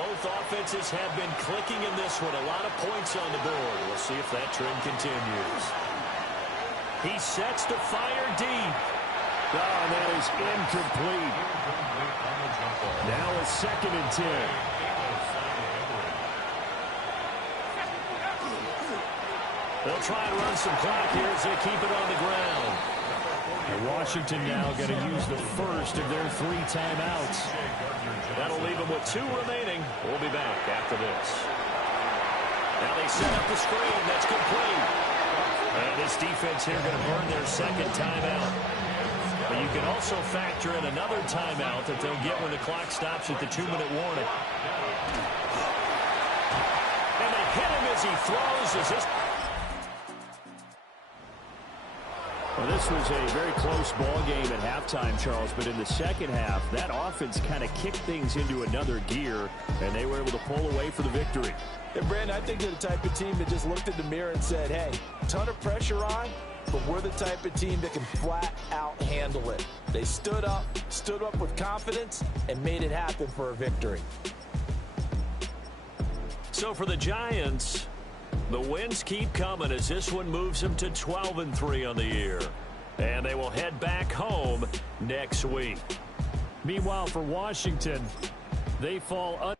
Both offenses have been clicking in this one. A lot of points on the board. We'll see if that trend continues. He sets to fire deep. Oh, that is incomplete. Now a 2nd and 10. They'll try and run some clock here as they keep it on the ground. And Washington now going to use the first of their 3 timeouts. That'll leave them with 2 remaining. We'll be back after this. Now they set up the screen. That's complete. And this defense here going to burn their 2nd timeout. But you can also factor in another timeout that they'll get when the clock stops at the 2-minute warning. And they hit him as he throws. Well, this was a very close ball game at halftime, Charles, but in the second half, that offense kind of kicked things into another gear, and they were able to pull away for the victory. And, Brandon, I think they're the type of team that just looked in the mirror and said, hey, ton of pressure on, but we're the type of team that can flat out handle it. They stood up with confidence, and made it happen for a victory. So for the Giants, the wins keep coming as this one moves them to 12-3 on the year. And they will head back home next week. Meanwhile, for Washington, they fall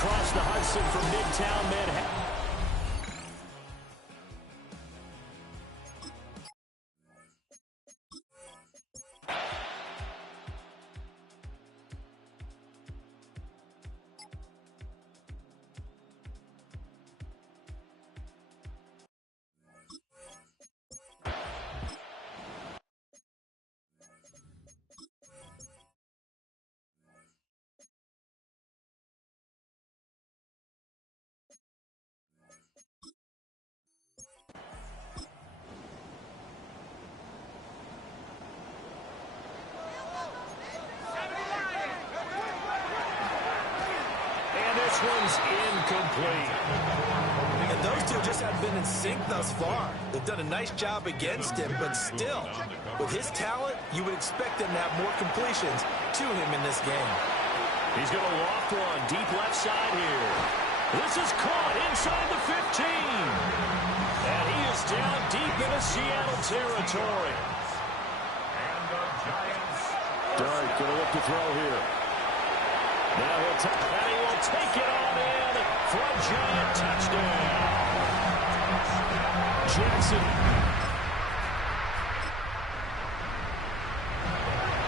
across the Hudson from Midtown Manhattan. one's incomplete. And those two just have been in sync thus far. They've done a nice job against him, but still, with his talent, you would expect them to have more completions to him in this game. He's going to loft one deep left side here. This is caught inside the 15. And he is down deep into Seattle territory. Dart going to look to throw here. Now he'll take, and he will take it on in for a giant touchdown. Jackson.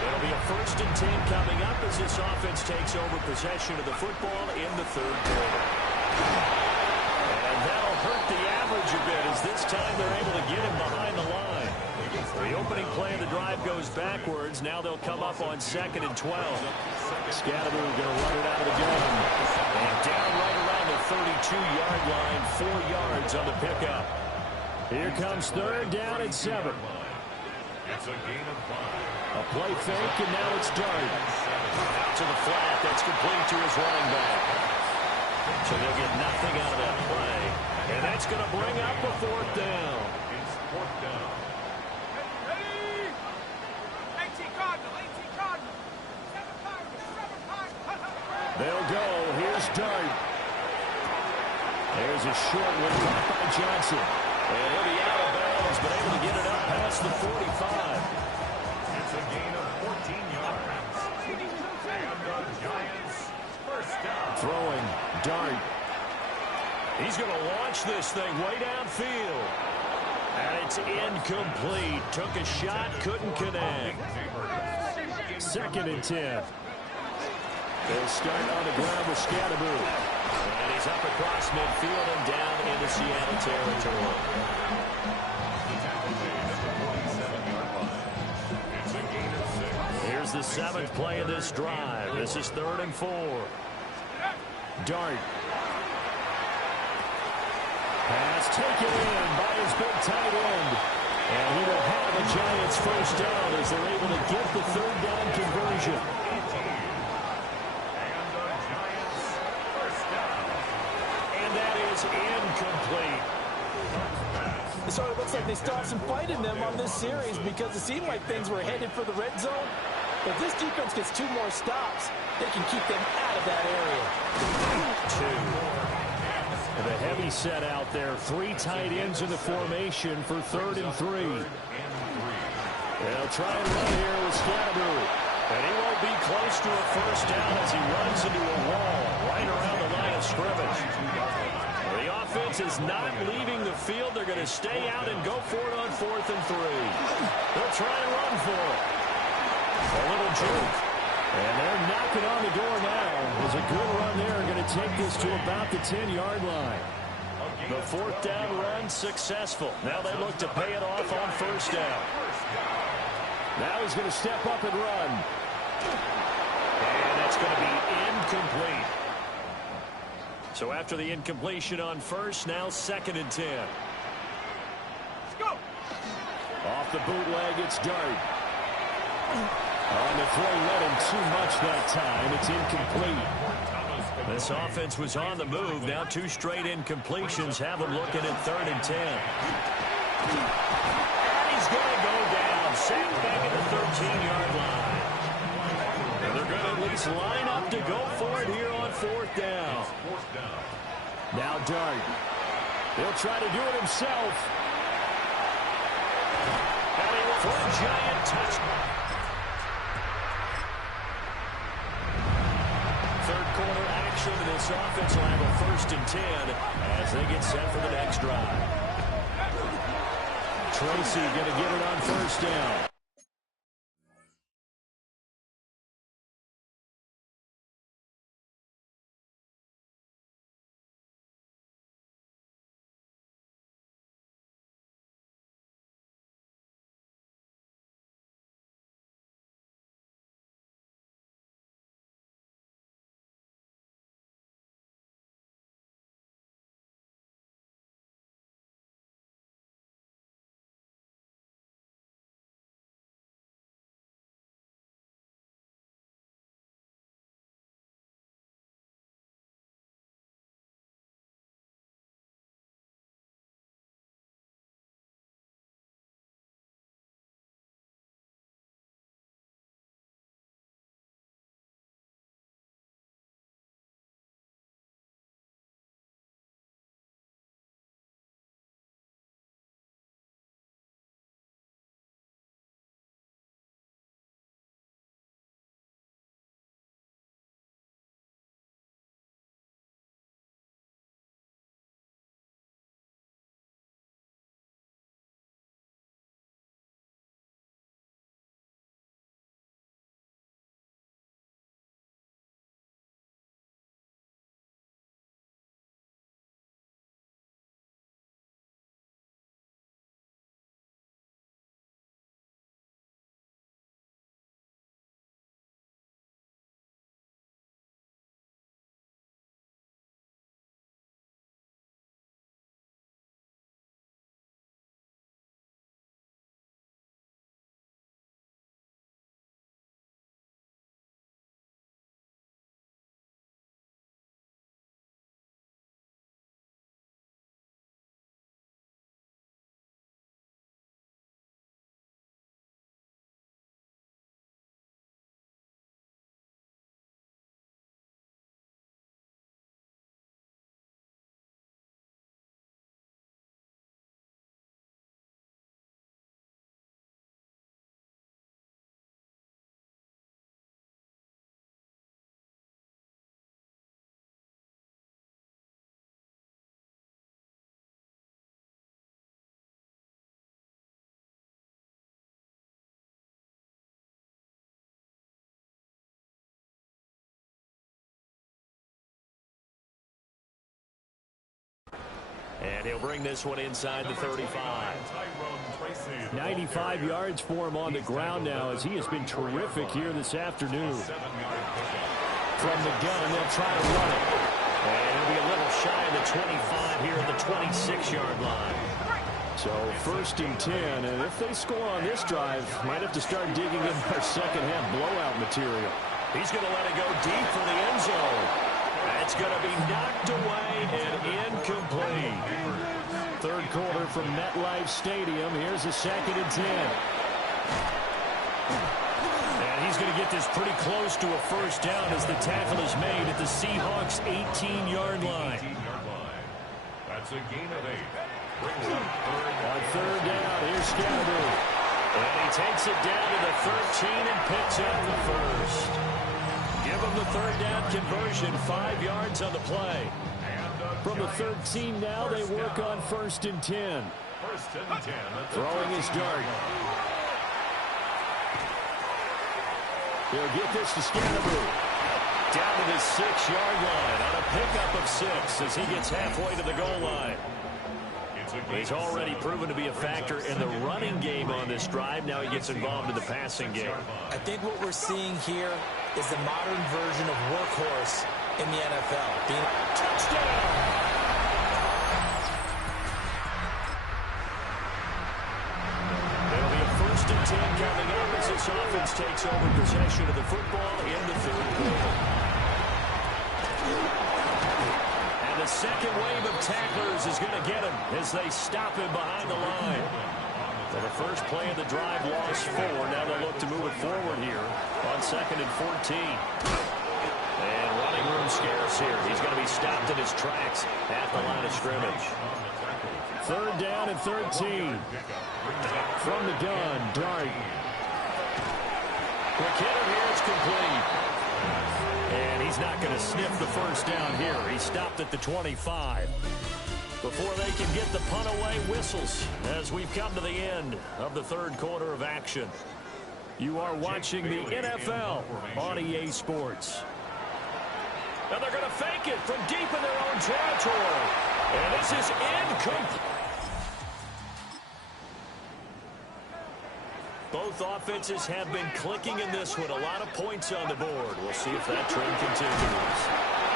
It'll be a 1st and 10 coming up as this offense takes over possession of the football in the 3rd quarter. And that'll hurt the average a bit as this time they're able to get him behind the line. The opening play of the drive goes backwards. Now they'll come up on 2nd and 12. Scatterby going to run it out of the gun. And down right around the 32-yard line, 4 yards on the pickup. Here comes 3rd down and 7. It's a gain of 5. A play fake, and now it's Dart. Out to the flat. That's complete to his running back. So they'll get nothing out of that play. And that's going to bring up a 4th down. It's 4th down. They'll go. Here's Dart. There's a short one caught by Johnson. And he'll be out of bounds, but able to get it up past the 45. It's a gain of 14 yards. And the Giants' 1st down. Throwing. Dart. He's going to launch this thing way downfield. And it's incomplete. Took a shot, couldn't connect. 2nd and 10. They'll start on the ground with Scatterby. And he's up across midfield and down into Seattle territory. It's a gain of 6. Here's the 7th play of this drive. This is 3rd and 4. Dart. Pass taken in by his big tight end. And he will have a Giants 1st down as they're able to get the 3rd down conversion. Incomplete. It sort of looks like they stopped some fight in them on this series because it seemed like things were headed for the red zone. But this defense gets 2 more stops. They can keep them out of that area. 2. The heavy set out there. 3 tight ends in the formation for 3rd and 3. They'll try and run here with Scatterby. And he won't be close to a 1st down as he runs into a wall right around the line of scrimmage. The offense is not leaving the field. They're going to stay out and go for it on 4th and 3. They'll try and run for it. A little juke. And they're knocking on the door now. There's a good run there. Going to take this to about the 10-yard line. The 4th down run successful. Now they look to pay it off on 1st down. Now he's going to step up and run. And that's going to be incomplete. So after the incompletion on 1st, now 2nd and 10. Let's go. Off the bootleg, it's Dart. On the throw, let him too much that time. It's incomplete. This offense was on the move. Now 2 straight incompletions have them looking at 3rd and 10. And he's going to go down. Sacked back at the 13-yard line. And they're going to at least line up to go for it here on 4th down. Now Dart. He'll try to do it himself. And he will for a giant touchdown. 3rd quarter action. This offense will have a 1st and 10 as they get set for the next drive. Tracy going to get it on 1st down. And he'll bring this one inside the 35. 95 yards for him on the ground now, as he has been terrific here this afternoon. From the gun, they'll try to run it. And he'll be a little shy of the 25 here at the 26-yard line. So 1st and 10, and if they score on this drive, might have to start digging in their second-half blowout material. He's going to let it go deep for the end zone. That's going to be knocked away and incomplete. Third quarter from MetLife Stadium. Here's a 2nd and 10. And he's going to get this pretty close to a first down as the tackle is made at the Seahawks' 18-yard line. That's a gain of 8. Brings up On 3rd down, here's Scatterby. And he takes it down to the 13 and picks up the first. Give him the 3rd down conversion, 5 yards on the play. From the 13 now, they work on 1st and 10. 1st and 10. Throwing his dart. He'll get this to Scatterby. Down to the 6-yard line on a pickup of 6 as he gets halfway to the goal line. He's already proven to be a factor in the running game on this drive. Now he gets involved in the passing game. I think what we're seeing here is the modern version of workhorse in the NFL. Being touchdown! It'll be a 1st and 10 coming up as this offense takes over possession of the football in the 3rd quarter. And the second wave of tacklers is going to get him as they stop him behind the line. So the first play of the drive lost 4. Now they'll look to move it forward here on 2nd and 14. And running room scarce here. He's going to be stopped in his tracks at the line of scrimmage. 3rd down and 13. From the gun, Dart. Quick hitter here, it's complete. And he's not going to sniff the first down here. He stopped at the 25. Before they can get the punt away, whistles as we've come to the end of the 3rd quarter of action. You are watching the NFL on EA Sports. And they're going to fake it from deep in their own territory. And this is incomplete. Both offenses have been clicking in this one. A lot of points on the board. We'll see if that trend continues.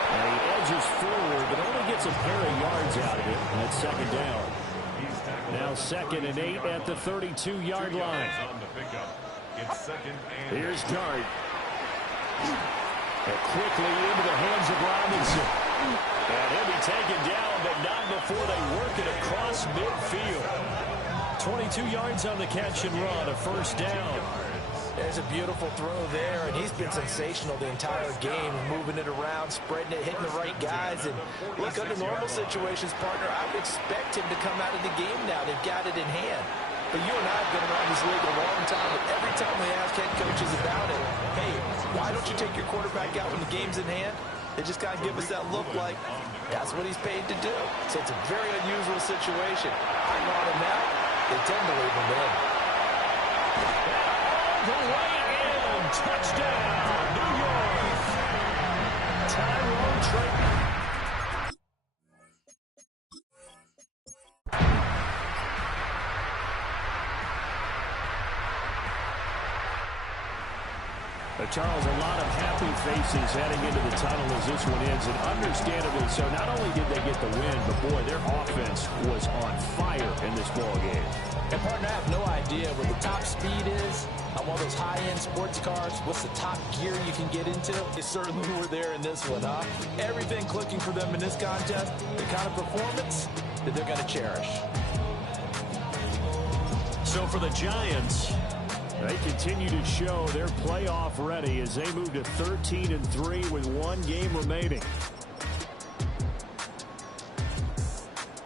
And he edges forward, but only gets a pair of yards out of it. And it's 2nd down. Now 2nd and 8 at the 32-yard line. Here's Dart. And quickly into the hands of Robinson. And he'll be taken down, but not before they work it across midfield. 22 yards on the catch and run, a first down. There's a beautiful throw there, and he's been sensational the entire game, moving it around, spreading it, hitting the right guys. And look, under normal situations, partner, I would expect him to come out of the game now. They've got it in hand. But you and I have been around this league a long time, and every time we ask head coaches about it, hey, why don't you take your quarterback out when the game's in hand? They just kind of give us that look like that's what he's paid to do. So it's a very unusual situation. I want him now. They tend to leave him in. The way in, touchdown, New York. Tyrone Traynor. Charles, a lot of happy faces heading into the tunnel as this one ends, and understandably so. Not only did they get the win, but boy, their offense was on fire in this ball game. And partner, I have no idea what the top speed is on one of those high-end sports cars. What's the top gear you can get into? They certainly were there in this one, huh? Everything clicking for them in this contest, the kind of performance that they're going to cherish. So for the Giants, they continue to show they're playoff ready as they move to 13-3 with 1 game remaining.